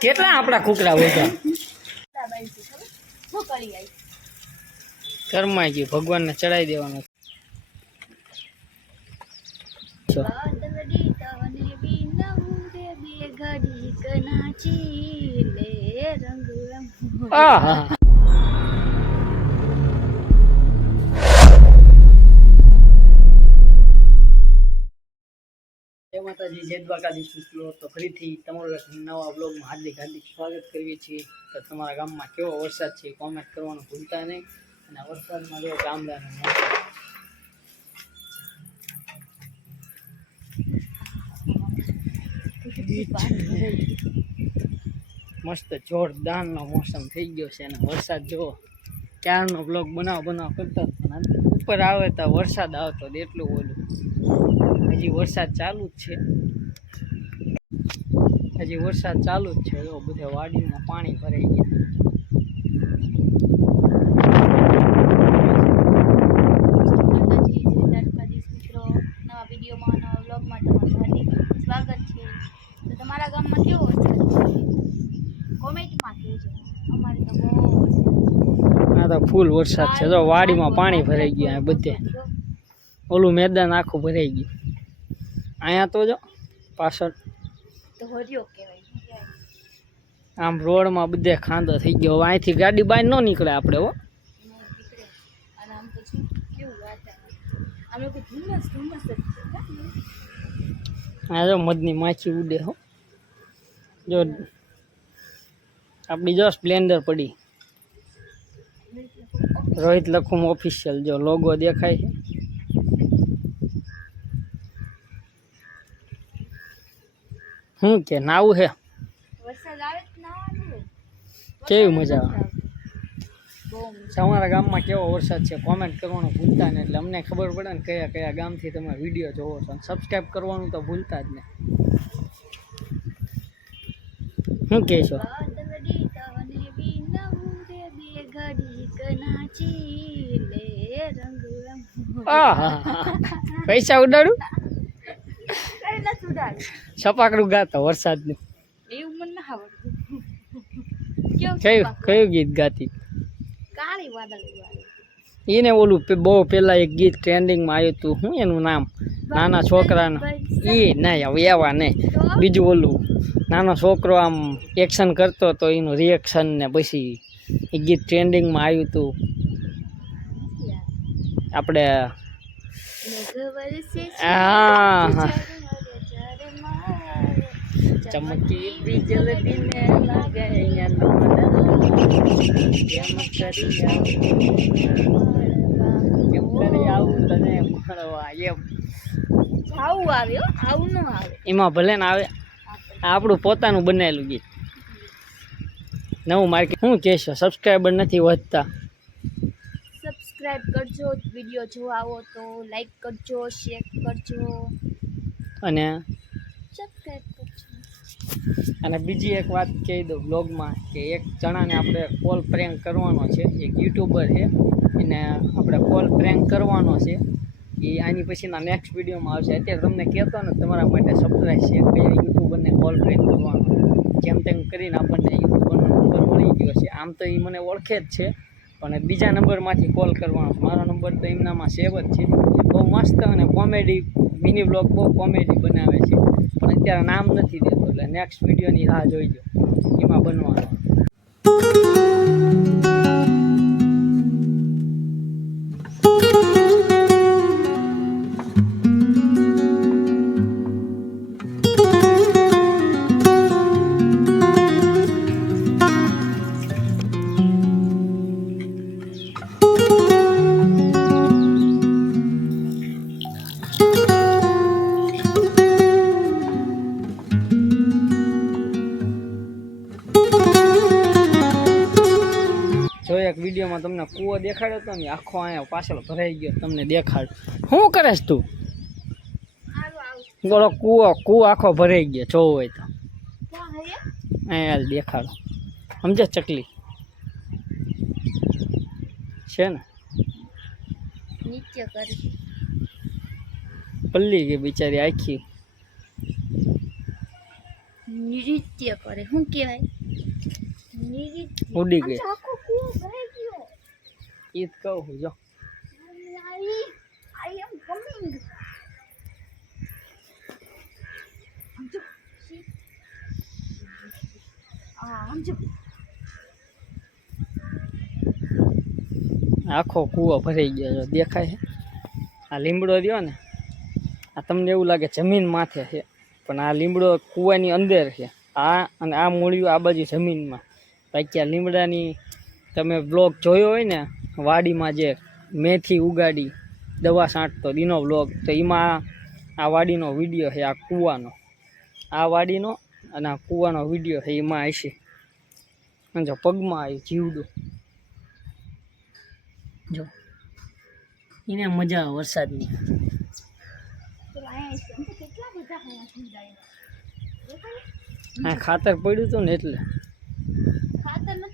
કેટલા આપણા કુકડા હોય ઘરમાં ગયું ભગવાનને ચડાવી દેવાનું. જય માતાજી, જય દ્વારકાધીશ મિત્રો. તો ફરીથી તમારું નવા બ્લોગમાં હાર્દિક સ્વાગત કરીએ છીએ. તો તમારા ગામમાં કેવો વરસાદ છે કોમેન્ટ કરવાનું ભૂલતા નહીં. અને વરસાદમાં જો ગામડાનું મસ્ત જોરદારનો મોસમ થઈ ગયો છે. અને વરસાદ જો ક્યારનો બ્લોગ બનાવ કરતા ઉપર આવે તો વરસાદ આવતો એટલું ઓલું. હજી વરસાદ ચાલુ જ છે. જો બધે વાડીમાં પાણી ભરાઈ ગયા. મિત્રો નવા વિડીયોમાં નવા વ્લોગમાં તમારું હાર્દિક સ્વાગત છે. તો તમારા ગામમાં કેવો વરસાદ છે કોમેન્ટમાં કહેજો. અમારે તો બહુ વરસાદ, તો ફૂલ વરસાદ છે. જો વાડીમાં પાણી ભરાઈ ગયા બધે. ઓલું મેદાન આખું ભરાઈ ગયું. અહીંયા તો જો પાછળ તો હરિયો કહેવાય. આમ રોડમાં બધે ખાંદો થઈ ગયો. હવે અહીંથી ગાડી બહાર ન નીકળે આપણે. હો અને આમ તો કેવું વાતાવરણ, આમ લોકો ધુમ્મસ જ છે. જો મધની માછી ઉડે. હો જો આપણી જો સ્પ્લેન્ડર પડી. રોહિત લખુમ ઓફિશિયલ જો લોગો દેખાય છે. શું કે નાવું હે? વરસાદ આવે તો નાવાનું. કેવી મજા આવે. તમારા ગામમાં કેવો વરસાદ છે કોમેન્ટ કરવાનું ભૂલતા નહીં. એટલે અમને ખબર પડે ને કયા કયા ગામથી તમે વિડીયો જોવો છો. સબસ્ક્રાઈબ કરવાનું તો ભૂલતા જ નહીં. શું કહે છો? પૈસા ઉડાડું છપાકડું ગાતો વરસાદનું. એવું મને ના આવડતું. કયું ગીત ગાતી? કાળી વાદળ. એને ઓલું બહુ પેલા એક ગીત ટ્રેન્ડિંગમાં આવ્યું હતું. શું એનું નામ? નાના છોકરાનું. એ નહીં હવે એવા નહીં. બીજું ઓલું નાનો છોકરો આમ એક્શન કરતો તો એનું રિએક્શન ને પછી એ ગીત ટ્રેન્ડિંગમાં આવ્યું હતું. આપણે હા ચમકી જલ્દી ને લાગે આવું તને મળવા એમ આવું આવ્યો. આવું ન આવે એમાં ભલે ને આવે. આપણું પોતાનું બનાવેલું ગીત નવું માર્કેટ. શું કહેશો? સબસ્ક્રાઈબર નથી વધતા. સબસ્ક્રાઈબ કરજો. વિડીયો જોવા આવો તો લાઈક કરજો, શેર કરજો અને સબસ્ક્રાઈબ કરજો. અને બીજી એક વાત કહી દઉં બ્લોગમાં કે એક જણાને આપણે કોલ પ્રેન્ક કરવાનો છે. એક યુટ્યુબર છે એને આપણે કોલ પ્રેન્ક કરવાનો છે. એ આની પછીના નેક્સ્ટ વિડીયોમાં આવશે. અત્યારે તમને કહેતો ને તમારા માટે સરપ્રાઈઝ છે કે યુટ્યુબરને કોલ પ્રેન્ક કરવાનો. જેમ તેમ કરીને આપણને યુટ્યુબરનો નંબર મળી ગયો છે. આમ તો એ મને ઓળખે જ છે પણ બીજા નંબરમાંથી કોલ કરવાનો. મારો નંબર તો એમનામાં સેવ જ છે. બહુ મસ્ત અને કોમેડી મિની બ્લોગ બહુ કોમેડી બનાવે છે પણ અત્યારે નામ નથી દેતો. એટલે નેક્સ્ટ વિડીયોની રાહ જોઈજો, એમાં બનવાનો. એક વિડીયોમાં તમને કૂવો દેખાડ્યો હતો ને આખો અહીંયા પાછળ ભરાઈ ગયો. તમને દેખાડ. શું કરેશ તું? બોલો કૂવો આખો ભરાઈ ગયો. જોવો હોય તો અહીંયા દેખાડો. સમજે ચકલી છે ને નીચે કરી પલ્લી ગઈ બિચારી આખી. નૃત્ય કરે શું કહેવાય? નૃત્ય ઉડી ગઈ. આખો કૂવો ભરાઈ ગયો. ઈ જ કહું છું જો. I am coming. સમજો. સમજો. આખો કૂવો ભરાઈ ગયો છે દેખાય છે. આ લીમડો રહ્યો ને આ તમને એવું લાગે જમીન માથે છે પણ આ લીમડો કૂવાની અંદર છે. આ અને આ મૂળિયું આ બાજુ જમીનમાં. બાકી આ લીમડાની તમે બ્લોગ જોયો હોય ને વાડીમાં જે મેથી ઉગાડી દવા છાંટતો દીનો બ્લોગ તો એમાં આ વાડીનો વિડીયો છે. આ કૂવાનો આ વાડીનો અને આ કૂવાનો વિડીયો છે એમાં હશે. જો પગમાં આવ્યું જીવડું જો એને મજા આવે વરસાદની. હા ખાતર પડ્યું હતું ને એટલે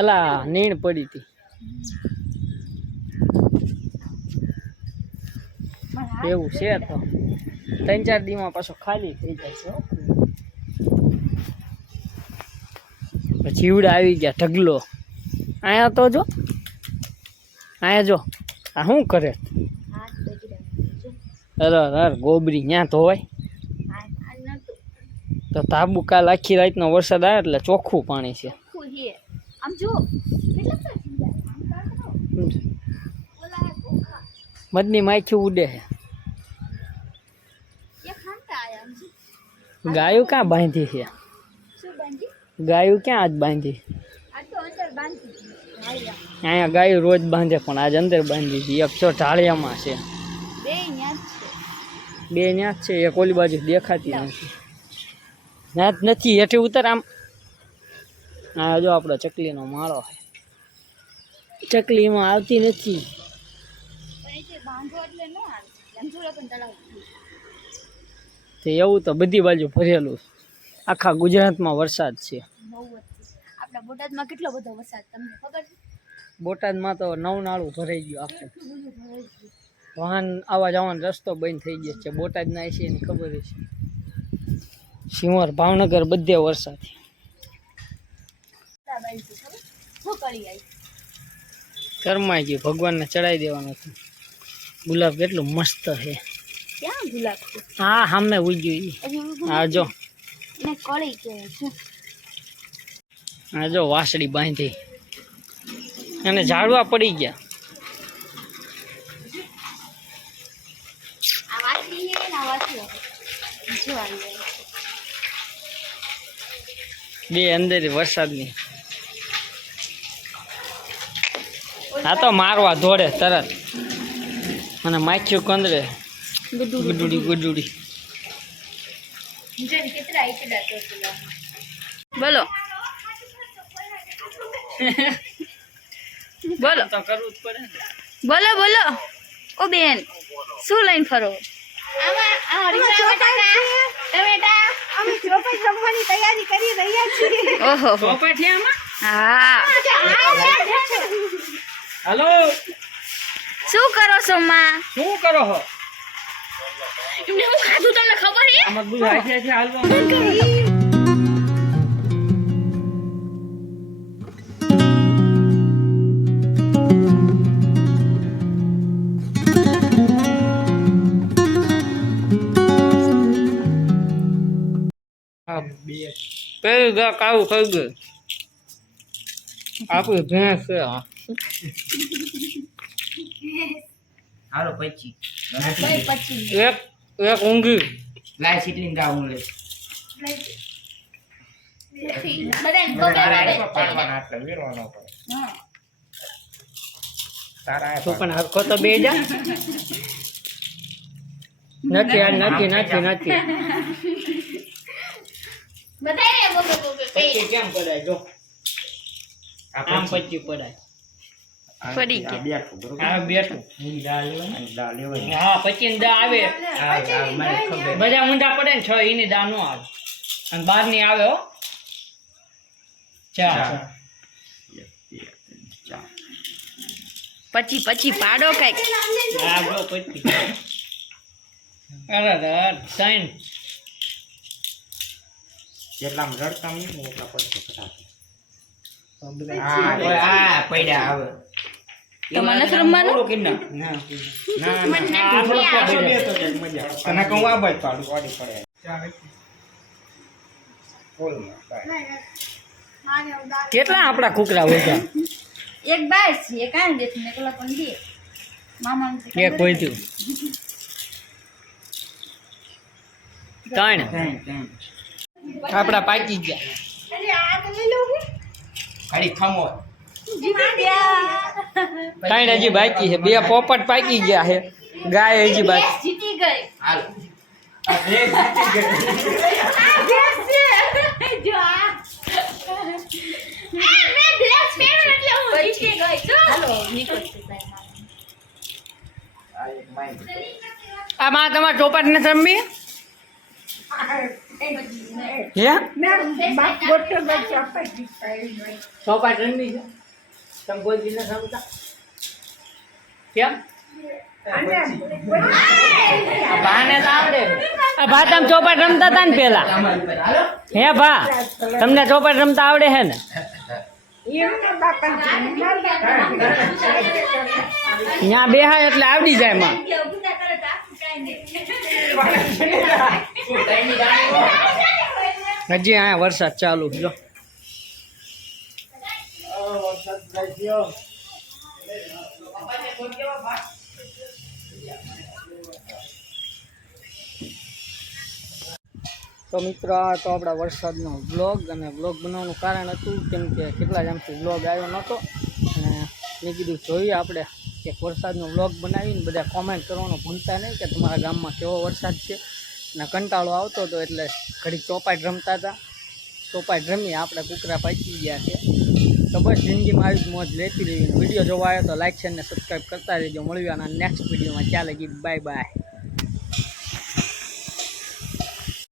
અલા નીણ પડી હતી એવું છે. તો 3-4 દીમાં પાછો ખાલી થઈ જાય છે. જીવડા આવી ગયા ઢગલો. અહીંયા તો જો અહીંયા જો આ શું કરે? અરે ગોબરી ત્યાં ધોવાય તો તાબુ કાલ આખી રાતનો વરસાદ આવે એટલે ચોખ્ખું પાણી છે. મધની માખી ઉડે છે. ગાયું ક્યાં બાંધી છે? ગાયું ક્યાં આજ બાંધી? અહીંયા ગાયું રોજ બાંધે પણ આજ અંદર બાંધી હતી. એક તો ઢાળિયામાં છે. બે ન્યા જ છે. એક ઓલી બાજુ દેખાતી નથી. ન્યા જ નથી. હેઠે ઉતર આમ. હા જો આપણો ચકલીનો માળો છે. ચકલીમાં આવતી નથી. તે એવું તો બધી બાજુ ભરેલું. આખા ગુજરાતમાં વરસાદ છે. આપણા બોટાદમાં કેટલો બધો વરસાદ તમને ખબર છે? બોટાદમાં તો નવનાળું ભરાઈ ગયું આખું. વાહન આવવા જવાનો રસ્તો બંધ થઈ ગયો છે. બોટાદના છે એની ખબર છે. સિંહોર ભાવનગર બધે વરસાદ. કરમાઈ ગયું. ભગવાનને ચડાવી દેવાનું હતું. ગુલાબ કેટલું મસ્ત છે. ક્યાં ગુલાબ છે? હા સામે ઉગ્યું. હા જો કળી કહેવાય છે. હા જો વાસળી બાંધી અને ઝાડવા પડી ગયા. બે અંદર વરસાદની. આ તો મારવા દોડે તરત અને માખ્યું કંદરે ગુડુડી ગુડુડી. બોલો બોલો તો કરવું જ પડે ને. બોલો બોલો ઓ બેન શું લઈને ફરો? ઓહો ચોપાટિયામાં હા હાલો શું કરો છો માં? શું કરો છો? એમને હું ખાધું તમને ખબર છે? આમાં બધું હાથે હાથે હાલવા. પેલું ગા કાવું ખાઈ ગયું. આપણી ભેંસ છે. હાલો પછી એક એક ઊંઘી લાય સીટલીન કા હું લઈ તું પણ હરખો તો બે જા. નથી યાર નથી નથી નથી. પછી કેમ પડાય જો આમ પછી પડાય. પડી ગયા. હા બેઠું. હા પછી દા આવે. બધા ઊંધા પડે ને 6 એની દા નો આવે અને 12 ની આવે હો. ચા પછી પાડો કઈક. હા જો પછી અરે સાઈન જેટલામાં રડતા નહીં ને એટલા પડશે ફટાફટ. આ પડ્યા આવે. તમારે નથી રમવાનું? થોડુંક ઈ ના. ના, ના. આ થોડુંક પડે. તને કહું આ બાજુ પાડું, પાડી પડે. બોલ ને, બાય. કેટલા આપણા કુકરા હોય છે એક બાર છે એક આને દે ને એકલા પણ દે મામા એક કોઈ થયું ત્રણ ત્રણ. આપણા પાકી ગયા ખાલી ખમો. ત્રણ હજી બાકી છે બે પોપટ પાકી ગયા છે ગાય હજી બાકી જીતી ગઈ હાલો. આ ભેંસ છે જો આ મેં બ્લેક પહેર્યું એટલે હું જીતી ગઈ જો હાલો નીકળશે આ એક માઇન્ડ. આમાં તમારે ચોપાટ ને રમવી હે ચોપાટ રમવી છે તમે કોઈ દિન રમતા કેમ ભાને તો આવડે આ ભા તમે ચોપાટ રમતા હતા ને પેલા તમારી પર હાલો. હે ભા તમને ચોપાટ રમતા આવડે છે ને ત્યાં બેહાય એટલે આવડી જાય માં ગુના કરે તો આખું કાઈ નહીં હજી અહીંયા વરસાદ ચાલુ જો તો મિત્રો આ તો આપણા વરસાદનો વ્લોગ અને વ્લોગ બનાવવાનું કારણ હતું કેમ કે કેટલા ટાઈમથી વ્લોગ આવ્યો નહોતો અને મેં કીધું જોઈએ આપણે એક વરસાદનો વ્લોગ બનાવીને બધા કોમેન્ટ કરવાનું ભૂલતા નહીં કે તમારા ગામમાં કેવો વરસાદ છે અને કંટાળો આવતો હતો એટલે ઘડીક ચોપાટ રમતા હતા ચોપાટ રમી આપણે કૂકરા પાકી ગયા છે તો બસ જિંદગીમાં આવી જ મોજ લેતી રહી વિડીયો જોવા આવ્યો તો લાઈક છે અને સબસ્ક્રાઈબ કરતા રહેજો મળ્યું આના નેક્સ્ટ વિડીયોમાં ચાલે ગીત બાય બાય